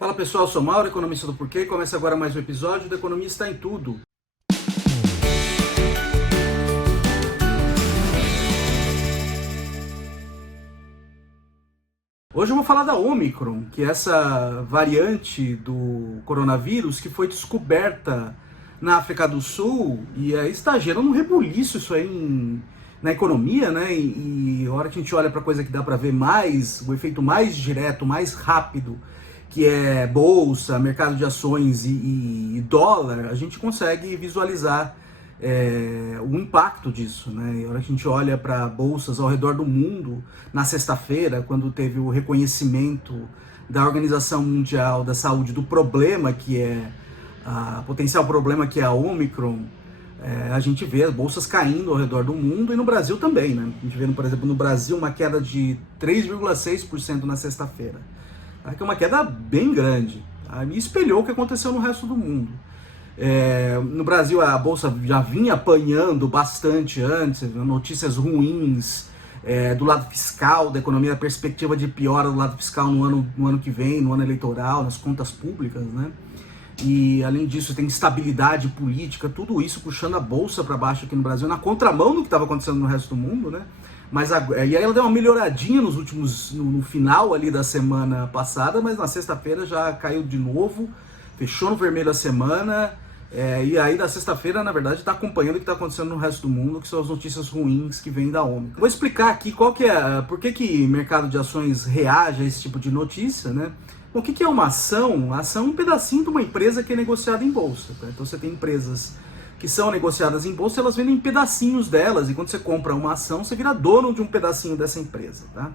Fala pessoal, eu sou Mauro, economista do Porquê, e começa agora mais um episódio do Economia Está em Tudo. Hoje eu vou falar da Omicron, que é essa variante do coronavírus que foi descoberta na África do Sul e está gerando um rebuliço isso aí na economia, né? E a hora que a gente olha para coisa que dá para ver mais, o efeito mais direto, mais rápido, que é bolsa, mercado de ações e dólar, a gente consegue visualizar o impacto disso, né? E a hora que a gente olha para bolsas ao redor do mundo, na sexta-feira, quando teve o reconhecimento da Organização Mundial da Saúde do problema que é potencial problema que é a Omicron, a gente vê as bolsas caindo ao redor do mundo e no Brasil também, né? A gente vê, por exemplo, no Brasil uma queda de 3,6% na sexta-feira, que é uma queda bem grande, tá? E espelhou o que aconteceu no resto do mundo. No Brasil a bolsa já vinha apanhando bastante antes, notícias ruins do lado fiscal, da economia, a perspectiva de piora do lado fiscal no ano que vem, no ano eleitoral, nas contas públicas, né? E além disso tem instabilidade política, tudo isso puxando a bolsa para baixo aqui no Brasil, na contramão do que estava acontecendo no resto do mundo, né? Mas e aí ela deu uma melhoradinha no final ali da semana passada, mas na sexta-feira já caiu de novo, fechou no vermelho a semana, e aí da sexta-feira, na verdade, está acompanhando o que está acontecendo no resto do mundo, que são as notícias ruins que vêm da Omicron. Vou explicar aqui por que mercado de ações reage a esse tipo de notícia, né? Bom, o que é uma ação? A ação é um pedacinho de uma empresa que é negociada em bolsa, tá? Então você tem empresas que são negociadas em bolsa, elas vendem pedacinhos delas, e quando você compra uma ação, você vira dono de um pedacinho dessa empresa, tá?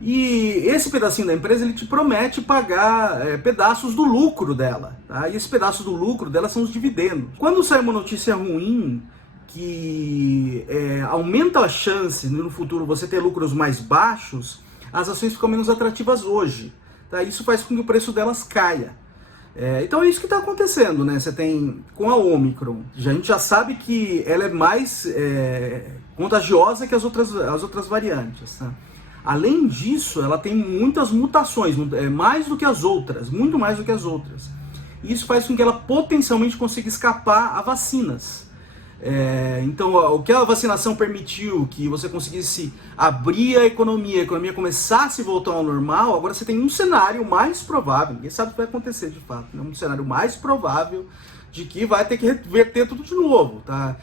E esse pedacinho da empresa, ele te promete pagar pedaços do lucro dela, tá? E esse pedaço do lucro dela são os dividendos. Quando sai uma notícia ruim, que aumenta a chance no futuro você ter lucros mais baixos, as ações ficam menos atrativas hoje, tá? Isso faz com que o preço delas caia. Então é isso que está acontecendo, né? Você tem com a Omicron, a gente já sabe que ela é mais contagiosa que as outras variantes, tá? Além disso, ela tem muitas mutações, mais do que as outras, muito mais do que as outras. E isso faz com que ela potencialmente consiga escapar a vacinas. Então, o que a vacinação permitiu, que você conseguisse abrir a economia começasse a voltar ao normal, agora você tem um cenário mais provável, ninguém sabe o que vai acontecer de fato, né? Um cenário mais provável de que vai ter que reverter tudo de novo, tá?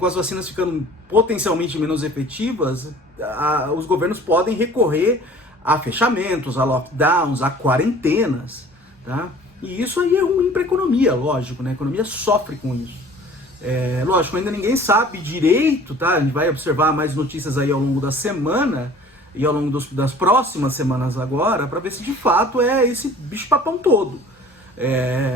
Com as vacinas ficando potencialmente menos efetivas, os governos podem recorrer a fechamentos, a lockdowns, a quarentenas, tá? E isso aí é ruim para a economia, lógico, né? A economia sofre com isso. Lógico, ainda ninguém sabe direito, tá? A gente vai observar mais notícias aí ao longo da semana e ao longo das próximas semanas agora, para ver se de fato é esse bicho-papão todo.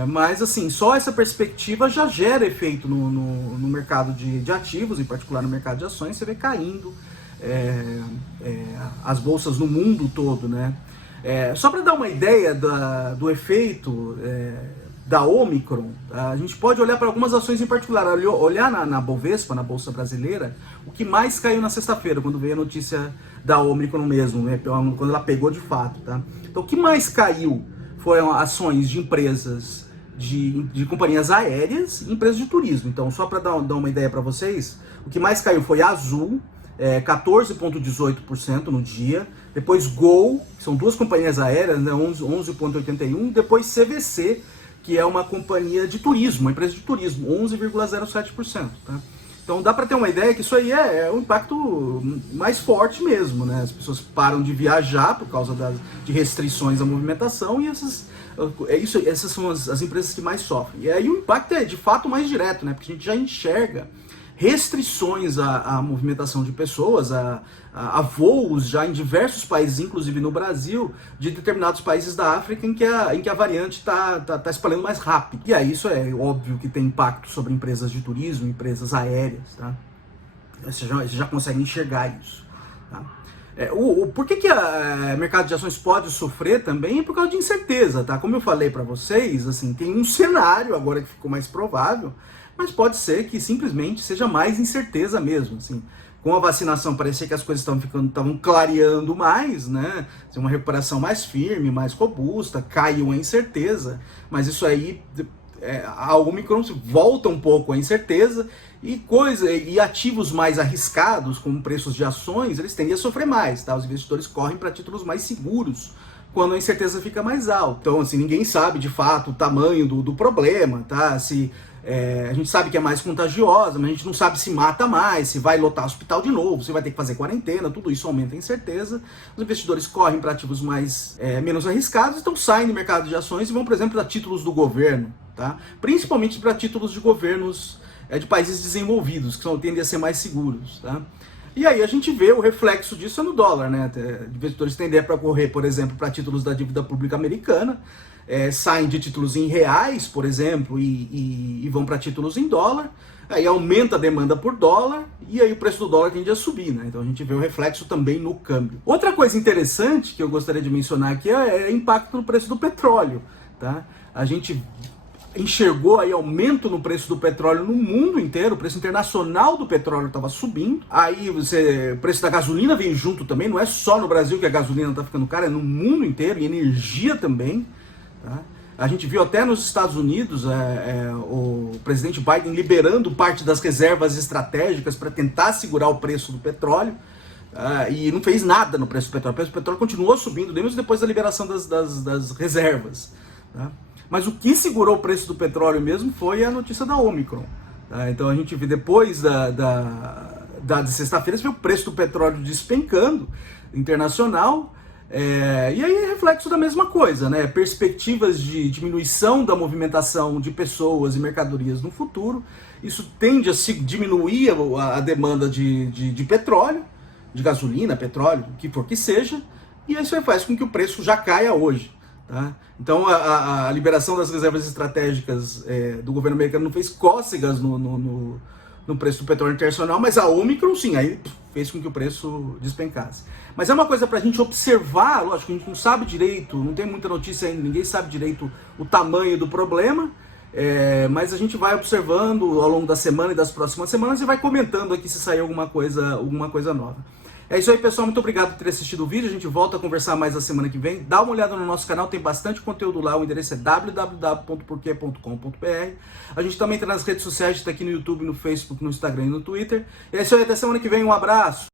Mas assim, só essa perspectiva já gera efeito no mercado de ativos, em particular no mercado de ações. Você vê caindo as bolsas no mundo todo, né? Só para dar uma ideia do efeito da Omicron, a gente pode olhar para algumas ações em particular, olhar na Bovespa, na Bolsa Brasileira, o que mais caiu na sexta-feira, quando veio a notícia da Omicron mesmo, né? Quando ela pegou de fato, tá? Então o que mais caiu foram ações de empresas de companhias aéreas e empresas de turismo. Então, só para dar uma ideia para vocês, o que mais caiu foi a Azul, 14,18% no dia, depois Gol, que são duas companhias aéreas, né, 11,81%, depois CVC, que é uma companhia de turismo, uma empresa de turismo, 11,07%, tá? Então dá para ter uma ideia que isso aí é um impacto mais forte mesmo, né? As pessoas param de viajar por causa de restrições à movimentação e essas são as empresas que mais sofrem. E aí o impacto é de fato mais direto, né? Porque a gente já enxerga restrições à movimentação de pessoas, a voos já em diversos países, inclusive no Brasil, de determinados países da África em que a variante está espalhando mais rápido. E aí isso é óbvio que tem impacto sobre empresas de turismo, empresas aéreas, tá? Você já consegue enxergar isso, tá? Por que o mercado de ações pode sofrer também? É por causa de incerteza, tá? Como eu falei para vocês, assim, tem um cenário agora que ficou mais provável, mas pode ser que simplesmente seja mais incerteza mesmo, assim. Com a vacinação parecia que as coisas estavam clareando mais, né? Uma recuperação mais firme, mais robusta, caiu a incerteza, mas isso aí, a Omicron volta um pouco a incerteza e ativos mais arriscados, como preços de ações, eles tendem a sofrer mais, tá? Os investidores correm para títulos mais seguros quando a incerteza fica mais alta. Então, assim, ninguém sabe de fato o tamanho do problema, tá? A gente sabe que é mais contagiosa, mas a gente não sabe se mata mais, se vai lotar hospital de novo, se vai ter que fazer quarentena, tudo isso aumenta a incerteza. Os investidores correm para ativos menos arriscados, então saem do mercado de ações e vão, por exemplo, para títulos do governo, tá? Principalmente para títulos de governos de países desenvolvidos, que tendem a ser mais seguros, tá? E aí a gente vê o reflexo disso no dólar, né? Investidores tendem a correr, por exemplo, para títulos da dívida pública americana, saem de títulos em reais, por exemplo, e vão para títulos em dólar, aí aumenta a demanda por dólar, e aí o preço do dólar tende a subir, né? Então a gente vê o reflexo também no câmbio. Outra coisa interessante que eu gostaria de mencionar aqui é o impacto no preço do petróleo, tá? A gente enxergou aí aumento no preço do petróleo no mundo inteiro, o preço internacional do petróleo estava subindo, aí o preço da gasolina veio junto também, não é só no Brasil que a gasolina está ficando cara, é no mundo inteiro, e energia também, tá? A gente viu até nos Estados Unidos o presidente Biden liberando parte das reservas estratégicas para tentar segurar o preço do petróleo, e não fez nada no preço do petróleo. O preço do petróleo continuou subindo, mesmo depois da liberação das reservas, tá? Mas o que segurou o preço do petróleo mesmo foi a notícia da Omicron, tá? Então a gente vê depois de sexta-feira, você vê o preço do petróleo despencando, internacional, e aí é reflexo da mesma coisa, né? Perspectivas de diminuição da movimentação de pessoas e mercadorias no futuro, isso tende a diminuir a demanda de petróleo, de gasolina, petróleo, o que for que seja, e isso faz com que o preço já caia hoje. Tá? Então a liberação das reservas estratégicas do governo americano não fez cócegas no preço do petróleo internacional, mas a Omicron sim, aí fez com que o preço despencasse. Mas é uma coisa para a gente observar, lógico, a gente não sabe direito, não tem muita notícia ainda, ninguém sabe direito o tamanho do problema, mas a gente vai observando ao longo da semana e das próximas semanas e vai comentando aqui se sair alguma coisa nova. É isso aí, pessoal, muito obrigado por ter assistido o vídeo, a gente volta a conversar mais na semana que vem. Dá uma olhada no nosso canal, tem bastante conteúdo lá, o endereço é www.porque.com.br. A gente também está nas redes sociais, está aqui no YouTube, no Facebook, no Instagram e no Twitter. E é isso aí, até semana que vem, um abraço!